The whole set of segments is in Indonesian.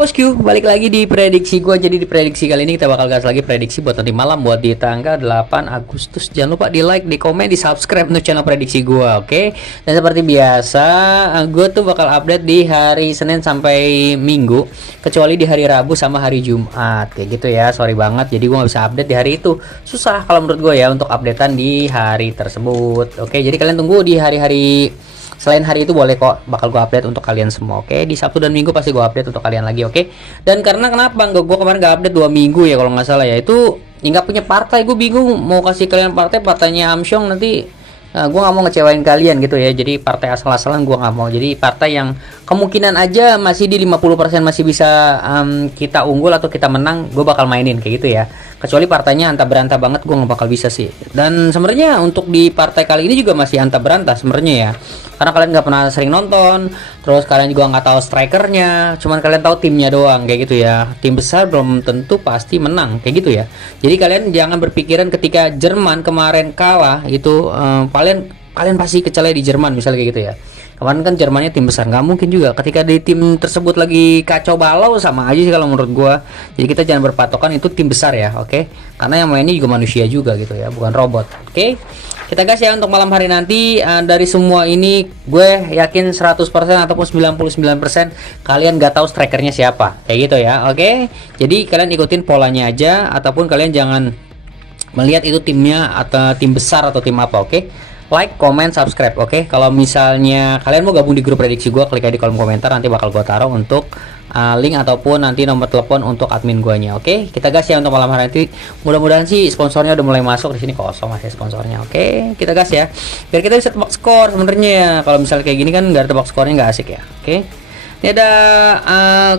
Bosku, balik lagi di prediksi gue. Jadi di prediksi kali ini kita bakal gas lagi prediksi buat nanti malam, buat di tanggal 8 Agustus. Jangan lupa di like, di komen, di subscribe untuk channel prediksi gue, oke? Dan seperti biasa, gue tuh bakal update di hari Senin sampai Minggu, kecuali di hari Rabu sama hari Jumat, kayak gitu ya. Sorry banget, jadi gue nggak bisa update di hari itu. Susah kalau menurut gue ya untuk updatean di hari tersebut, oke? Jadi kalian tunggu di hari-hari selain hari itu, boleh kok, bakal gue update untuk kalian semua, oke? Di Sabtu dan Minggu pasti gue update untuk kalian lagi, oke? Dan karena kenapa gue kemarin gak update 2 minggu ya kalau nggak salah ya, itu nggak punya partai. Gue bingung mau kasih kalian partainya Amsyong nanti. Nah, gue nggak mau ngecewain kalian gitu ya. Jadi partai asal-asalan gue nggak mau. Jadi partai yang kemungkinan aja masih di 50% masih bisa kita unggul atau kita menang, gue bakal mainin kayak gitu ya. Kecuali partainya anta beranta banget, gue nggak bakal bisa sih. Dan sebenarnya untuk di partai kali ini juga masih anta beranta sebenarnya ya. Karena kalian nggak pernah sering nonton, terus kalian juga nggak tahu strikernya, cuman kalian tahu timnya doang kayak gitu ya. Tim besar belum tentu pasti menang kayak gitu ya. Jadi kalian jangan berpikiran ketika Jerman kemarin kalah itu kalian pasti kecelai di Jerman misalnya kayak gitu ya. Kemarin kan Jermannya tim besar, nggak mungkin juga ketika di tim tersebut lagi kacau balau, sama aja sih kalau menurut gua. Jadi kita jangan berpatokan itu tim besar ya, oke? Karena yang mainnya juga manusia juga gitu ya, bukan robot, oke? Kita gas ya untuk malam hari nanti. Dari semua ini gue yakin 100% ataupun 99% kalian nggak tahu strikernya siapa, kayak gitu ya, oke? Jadi kalian ikutin polanya aja, ataupun kalian jangan melihat itu timnya atau tim besar atau tim apa, oke? Like, comment, subscribe, oke? Kalau misalnya kalian mau gabung di grup prediksi gue, klik aja di kolom komentar, nanti bakal gue taruh untuk link ataupun nanti nomor telepon untuk admin guanya, oke? Kita gas ya untuk malam hari nanti. Mudah-mudahan sih sponsornya udah mulai masuk. Di sini kosong masih sponsornya, oke? Kita gas ya, biar kita bisa tebak skor sebenarnya ya. Kalau misalnya kayak gini kan nggak ada tebak skornya, nggak asik ya, oke? Ini ada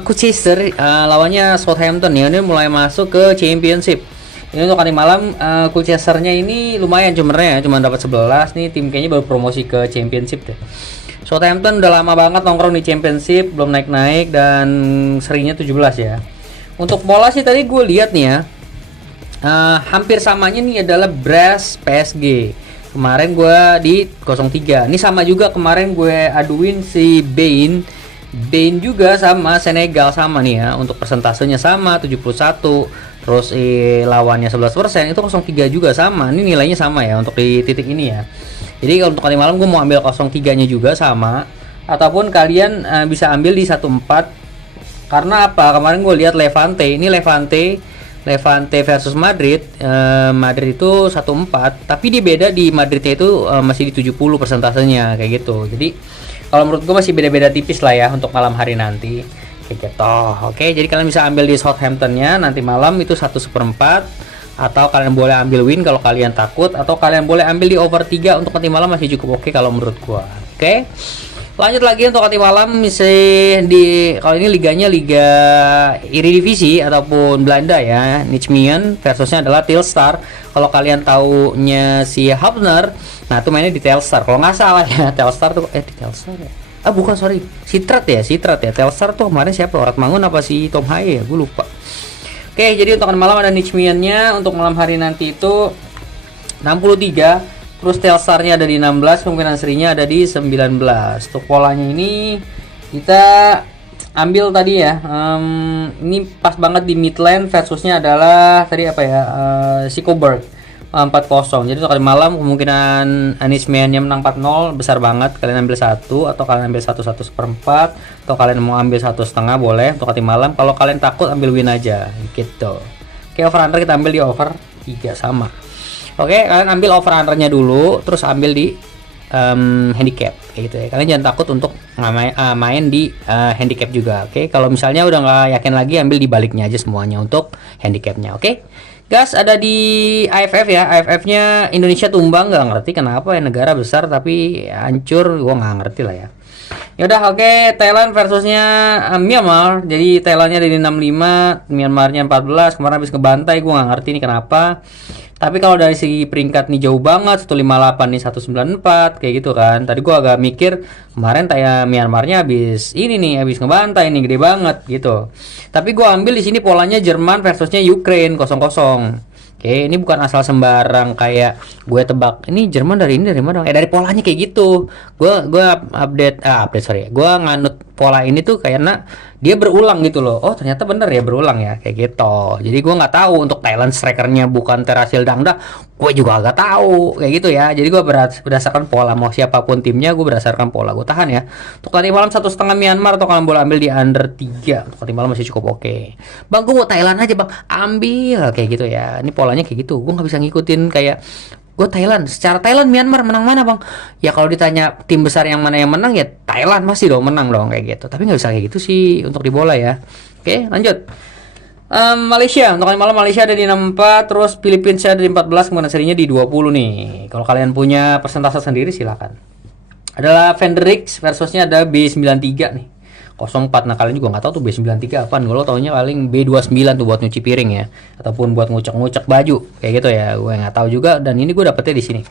Colchester lawannya Southampton ya. Ini mulai masuk ke Championship. Ini untuk hari malam. Colchesternya ini lumayan cumernya, cuma dapat 11 nih. Tim kayaknya baru promosi ke Championship deh. Southampton udah lama banget nongkrong di Championship, belum naik-naik, dan serinya 17 ya. Untuk bola sih tadi gue lihat nih ya, hampir samanya nih adalah Brest PSG. Kemarin gue di 0-3. Ini sama juga kemarin gue aduin si Bain juga sama Senegal, sama nih ya. Untuk persentasenya sama 71. Terus lawannya 11%, itu 0-3 juga sama. Ini nilainya sama ya untuk di titik ini ya. Jadi kalau untuk kali malam gue mau ambil 0-3 nya juga sama, ataupun kalian bisa ambil di 1-4. Karena apa? Kemarin gue lihat Levante, ini Levante versus Madrid. Madrid itu 1-4, tapi dia beda di Madridnya itu masih di 70 persentasenya kayak gitu. Jadi kalau menurut gue masih beda-beda tipis lah ya untuk malam hari nanti kayak gitu. Oke, jadi kalian bisa ambil di Southamptonnya nanti malam itu 1/4, atau kalian boleh ambil win kalau kalian takut, atau kalian boleh ambil di over 3 untuk nanti malam, masih cukup oke kalau menurut gua. Oke, lanjut lagi untuk nanti malam. Misalnya kalau ini liganya Liga Eredivisie ataupun Belanda ya. Nijmegen versusnya adalah Telstar. Kalau kalian taunya si Hapner, nah itu mainnya di Telstar kalau nggak salah ya. Telstar tuh di Telstar ya. Bukan, sorry, Sitrat ya. Telstar tuh kemarin siapa? Ratmangun apa si Tom Haye ya? Gue lupa. Oke, jadi untuk malam ada Nijmegen-nya untuk malam hari nanti itu 63. Terus Telstarnya ada di 16, kemungkinan serinya ada di 19. Untuk polanya ini kita ambil tadi ya. Ini pas banget di Midland versusnya adalah tadi apa ya? Si Coburg 4-0. Jadi untuk hari malam kemungkinan Nijmegen-nya menang 4-0 besar banget. Kalian ambil 1, atau kalian ambil 1/4, atau kalian mau ambil 1,5 boleh untuk hari malam. Kalau kalian takut ambil win aja gitu. Oke, over under kita ambil di over 3 sama. Oke, kalian ambil over undernya dulu, terus ambil di handicap kayak gitu ya. Kalian jangan takut untuk main di handicap juga. Oke, kalau misalnya udah nggak yakin lagi, ambil di baliknya aja semuanya untuk handicapnya. Oke, gas ada di AFF ya. AFF-nya Indonesia tumbang, nggak ngerti kenapa ya, negara besar tapi hancur, gua nggak ngerti lah ya. Ya udah, oke. Thailand versusnya Myanmar. Jadi Thailandnya dari 65, Myanmarnya 14. Kemarin habis ngebantai, gua nggak ngerti ini kenapa. Tapi kalau dari segi peringkat nih jauh banget, 158 nih 194 kayak gitu kan. Tadi gua agak mikir kemarin Myanmarnya habis ngebantai nih, gede banget gitu. Tapi gua ambil di sini polanya Jerman versusnya Ukraine 0-0. Oke, ini bukan asal sembarang kayak gue tebak ini Jerman dari mana? Dari polanya kayak gitu. Gue nganut pola ini tuh karena dia berulang gitu loh. Oh ternyata bener ya berulang ya kayak gitu. Jadi gue nggak tahu untuk Thailand strikernya bukan Terasil Dangda, gue juga agak tahu kayak gitu ya. Jadi gue berdasarkan pola, mau siapapun timnya gue berdasarkan pola gue tahan ya. Untuk tadi malam 1,5 Myanmar, atau kalian boleh ambil di under 3. Untuk tadi malam masih cukup oke. Bang gue mau Thailand aja bang, ambil kayak gitu ya. Ini polanya kayak gitu. Gue nggak bisa ngikutin kayak gue Thailand. Secara Thailand Myanmar menang mana bang? Ya kalau ditanya tim besar yang mana yang menang ya Thailand masih dong menang dong kayak gitu. Tapi nggak bisa kayak gitu sih untuk di bola ya. Oke lanjut. Malaysia, untuk kali malam Malaysia ada di 64, terus Filipina ada di 14, kemudian serinya di 20 nih. Kalau kalian punya persentase sendiri silakan. Adalah Vendrix versusnya ada B93 nih. 04. Nah kalian juga nggak tahu tuh B93 apaan. Kalau taunya paling B29 tuh buat nyuci piring ya, ataupun buat ngucek-ngucek baju kayak gitu ya. Gue nggak tahu juga, dan ini gue dapetnya di sini.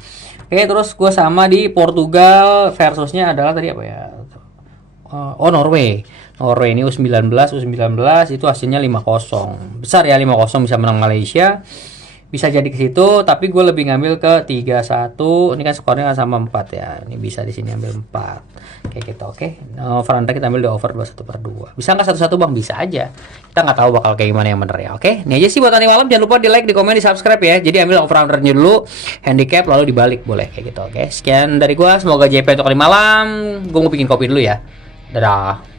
Oke, terus gue sama di Portugal versusnya adalah tadi apa ya? Oh Norway. Norway ini U19 itu hasilnya 5-0. Besar ya 5-0 bisa menang Malaysia. Bisa jadi ke situ, tapi gue lebih ngambil ke 3-1. Ini kan skornya sama 4 ya. Ini bisa di sini ambil 4. Kayak gitu, oke. Over under kita ambil di over 21/2. Bisa nggak 1-1 bang? Bisa aja. Kita nggak tahu bakal kayak gimana yang bener ya, oke. Ini aja sih buat nanti malam. Jangan lupa di like, di komen, di subscribe ya. Jadi ambil over undernya dulu, handicap lalu dibalik boleh kayak gitu, oke. Sekian dari gue. Semoga JP untuk kali malam. Gue mau bikin kopi dulu ya. Dadah.